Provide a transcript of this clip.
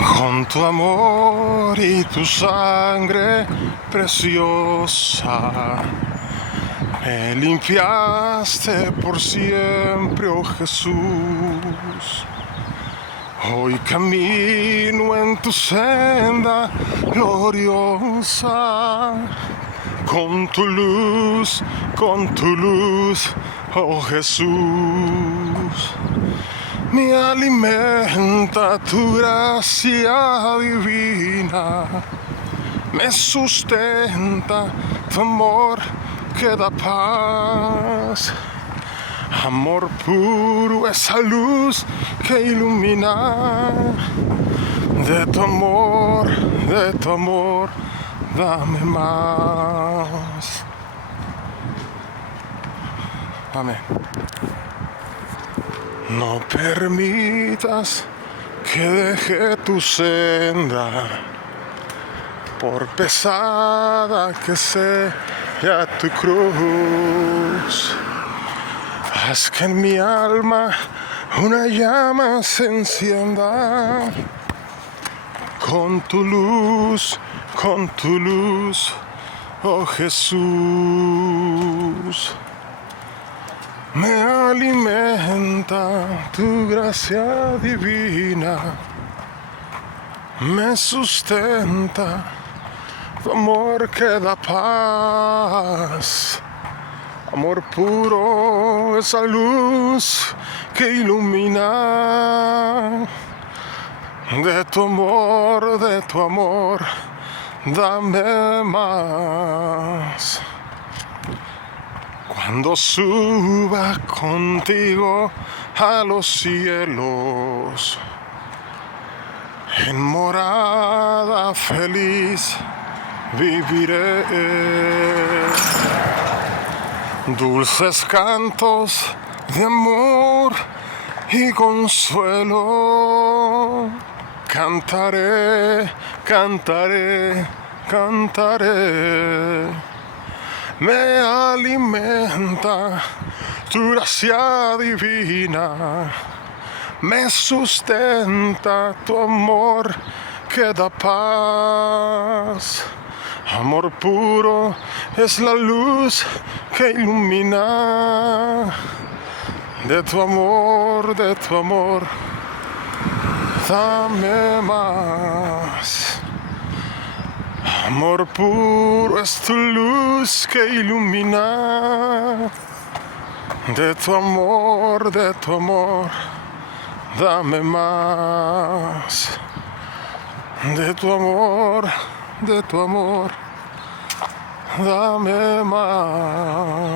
Con tu amor y tu sangre preciosa, me limpiaste por siempre, oh Jesús. Hoy camino en tu senda gloriosa, con tu luz, oh Jesús. Me alimenta tu gracia divina, me sustenta tu amor que da paz. Amor puro, esa luz que ilumina. De tu amor, dame más. Amén. No permitas que deje tu senda, por pesada que sea tu cruz. Haz que en mi alma una llama se encienda con tu luz, oh Jesús. Me alimenta tu gracia divina, me sustenta tu amor que da paz. Amor puro, esa luz que ilumina. De tu amor, dame más. Cuando suba contigo a los cielos, en morada feliz viviré. Dulces cantos de amor y consuelo, cantaré. Me alimenta tu gracia divina, me sustenta tu amor que da paz. Amor puro es la luz que ilumina. De tu amor, dame más. Amor puro es tu luz que ilumina. De tu amor, dame más. De tu amor, dame más.